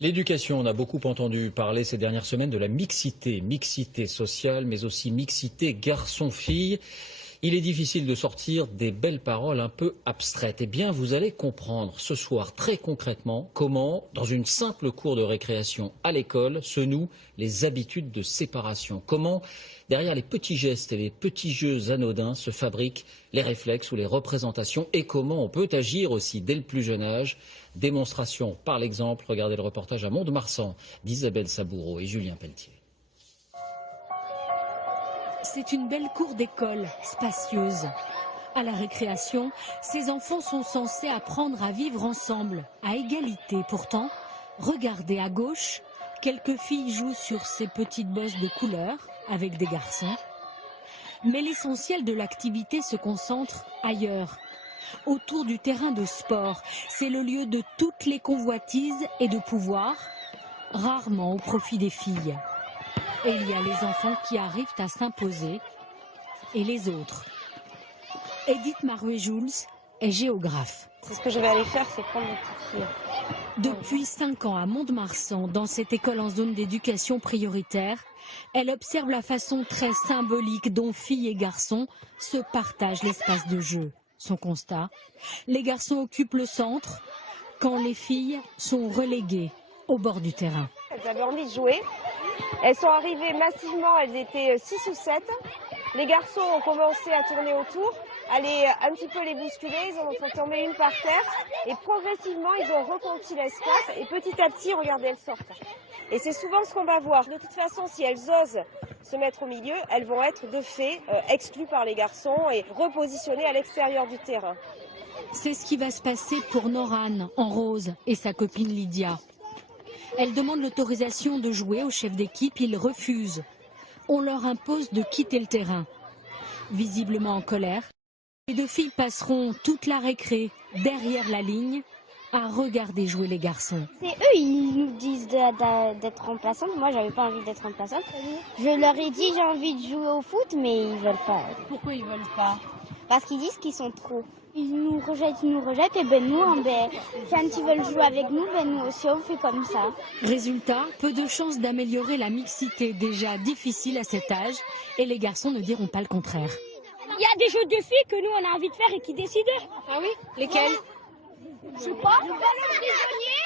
L'éducation, on a beaucoup entendu parler ces dernières semaines de la mixité sociale, mais aussi mixité garçon-fille. Il est difficile de sortir des belles paroles un peu abstraites. Eh bien, vous allez comprendre ce soir très concrètement comment, dans une simple cour de récréation à l'école, se nouent les habitudes de séparation. Comment, derrière les petits gestes et les petits jeux anodins, se fabriquent les réflexes ou les représentations et comment on peut agir aussi dès le plus jeune âge. Démonstration par l'exemple. Regardez le reportage à Mont-de-Marsan d'Isabelle Saboureau et Julien Pelletier. C'est une belle cour d'école, spacieuse. À la récréation, ces enfants sont censés apprendre à vivre ensemble, à égalité. Pourtant, regardez à gauche, quelques filles jouent sur ces petites bosses de couleur avec des garçons. Mais l'essentiel de l'activité se concentre ailleurs, autour du terrain de sport. C'est le lieu de toutes les convoitises et de pouvoir, rarement au profit des filles. Et il y a les enfants qui arrivent à s'imposer et les autres. Edith Marouet-Jules est géographe. C'est ce que je vais aller faire, c'est prendre mes petites filles. Depuis 5 ans à Mont-de-Marsan, dans cette école en zone d'éducation prioritaire, elle observe la façon très symbolique dont filles et garçons se partagent l'espace de jeu. Son constat, les garçons occupent le centre quand les filles sont reléguées au bord du terrain. Elles avaient envie de jouer. Elles sont arrivées massivement, elles étaient 6 ou 7. Les garçons ont commencé à tourner autour, aller un petit peu les bousculer, ils en ont fait tomber une par terre et progressivement ils ont reconquis l'espace et petit à petit, regardez, elles sortent. Et c'est souvent ce qu'on va voir. De toute façon, si elles osent se mettre au milieu, elles vont être de fait exclues par les garçons et repositionnées à l'extérieur du terrain. C'est ce qui va se passer pour Noran en rose et sa copine Lydia. Elle demande l'autorisation de jouer au chef d'équipe, il refuse. On leur impose de quitter le terrain. Visiblement en colère, les deux filles passeront toute la récré derrière la ligne à regarder jouer les garçons. C'est eux, ils nous disent d'être remplaçantes. Moi, j'avais pas envie d'être remplaçante. Je leur ai dit j'ai envie de jouer au foot, mais ils veulent pas. Pourquoi ils veulent pas? Parce qu'ils disent qu'ils sont trop. Ils nous rejettent, et ben nous, quand ils veulent jouer avec nous, ben nous aussi on fait comme ça. Résultat, peu de chances d'améliorer la mixité déjà difficile à cet âge et les garçons ne diront pas le contraire. Il y a des jeux de filles que nous on a envie de faire et qui décident. Ah oui? Lesquels? Je sais pas. Le ballon prisonnier,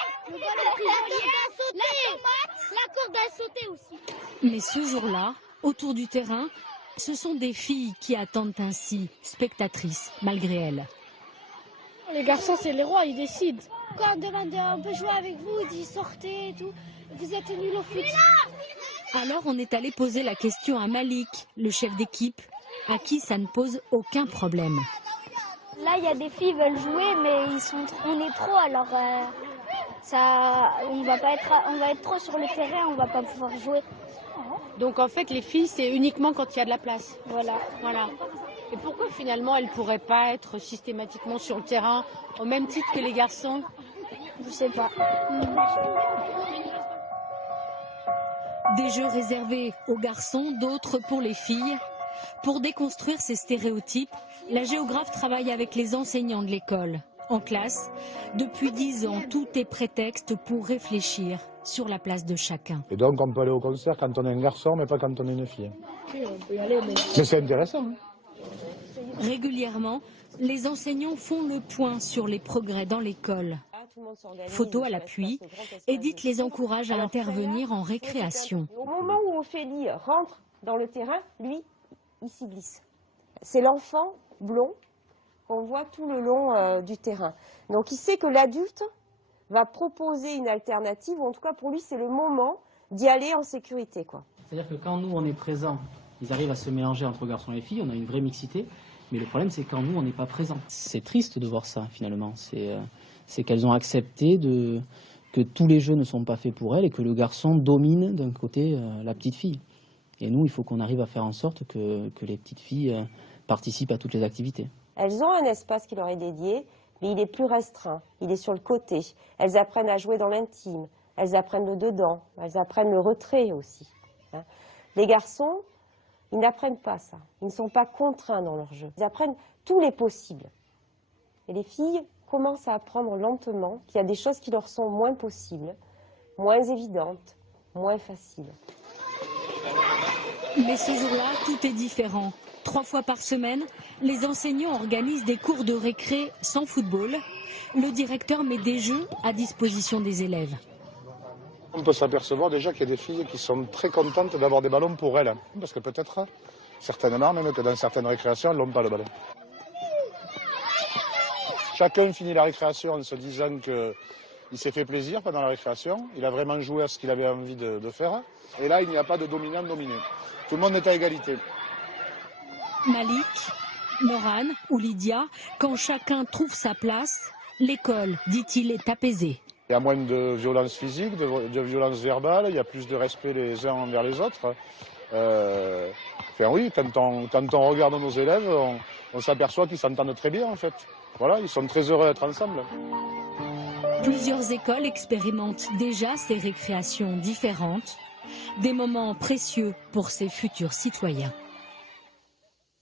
la corde à sauter aussi. Mais ce jour-là, autour du terrain, ce sont des filles qui attendent ainsi, spectatrices malgré elles. Les garçons c'est les rois, ils décident. Quand on demande on peut jouer avec vous, ils disent sortez et tout. Vous êtes nuls au foot. Alors on est allé poser la question à Malik, le chef d'équipe, à qui ça ne pose aucun problème. Là, il y a des filles qui veulent jouer, mais on est trop, alors on va être trop sur le terrain, on va pas pouvoir jouer. Donc en fait, les filles, c'est uniquement quand il y a de la place. Voilà. Et pourquoi finalement elles ne pourraient pas être systématiquement sur le terrain au même titre que les garçons? Je sais pas. Des jeux réservés aux garçons, d'autres pour les filles. Pour déconstruire ces stéréotypes, la géographe travaille avec les enseignants de l'école. En classe, depuis 10 ans, tout est prétexte pour réfléchir sur la place de chacun. Et donc on peut aller au concert quand on est un garçon, mais pas quand on est une fille. Oui, on peut y aller, Mais c'est intéressant. Hein. Régulièrement, les enseignants font le point sur les progrès dans l'école. Photo à l'appui, Edith les encourage à intervenir en récréation. Au moment où Ophélie rentre dans le terrain, lui, il s'y glisse. C'est l'enfant blond qu'on voit tout le long du terrain. Donc il sait que l'adulte va proposer une alternative, ou en tout cas pour lui c'est le moment d'y aller en sécurité, quoi. C'est-à-dire que quand nous on est présents, ils arrivent à se mélanger entre garçons et filles, on a une vraie mixité, mais le problème c'est quand nous on n'est pas présents. C'est triste de voir ça finalement, c'est qu'elles ont accepté que tous les jeux ne sont pas faits pour elles et que le garçon domine d'un côté la petite fille. Et nous il faut qu'on arrive à faire en sorte que les petites filles participent à toutes les activités. Elles ont un espace qui leur est dédié, mais il est plus restreint, il est sur le côté. Elles apprennent à jouer dans l'intime, elles apprennent le dedans, elles apprennent le retrait aussi. Hein. Les garçons, ils n'apprennent pas ça, ils ne sont pas contraints dans leur jeu. Ils apprennent tous les possibles. Et les filles commencent à apprendre lentement qu'il y a des choses qui leur sont moins possibles, moins évidente, moins facile. Mais ce jour-là, tout est différent. 3 fois par semaine, les enseignants organisent des cours de récré sans football. Le directeur met des jeux à disposition des élèves. On peut s'apercevoir déjà qu'il y a des filles qui sont très contentes d'avoir des ballons pour elles. Parce que peut-être, certainement, même que dans certaines récréations, elles n'ont pas le ballon. Chacun finit la récréation en se disant qu'il s'est fait plaisir pendant la récréation. Il a vraiment joué à ce qu'il avait envie de faire. Et là, il n'y a pas de dominant-dominé. Tout le monde est à égalité. Malik, Morane ou Lydia, quand chacun trouve sa place, l'école, dit-il, est apaisée. Il y a moins de violence physique, de violence verbale, il y a plus de respect les uns envers les autres. Enfin oui, quand on regarde nos élèves, on s'aperçoit qu'ils s'entendent très bien en fait. Voilà, ils sont très heureux d'être ensemble. Plusieurs écoles expérimentent déjà ces récréations différentes, des moments précieux pour ces futurs citoyens.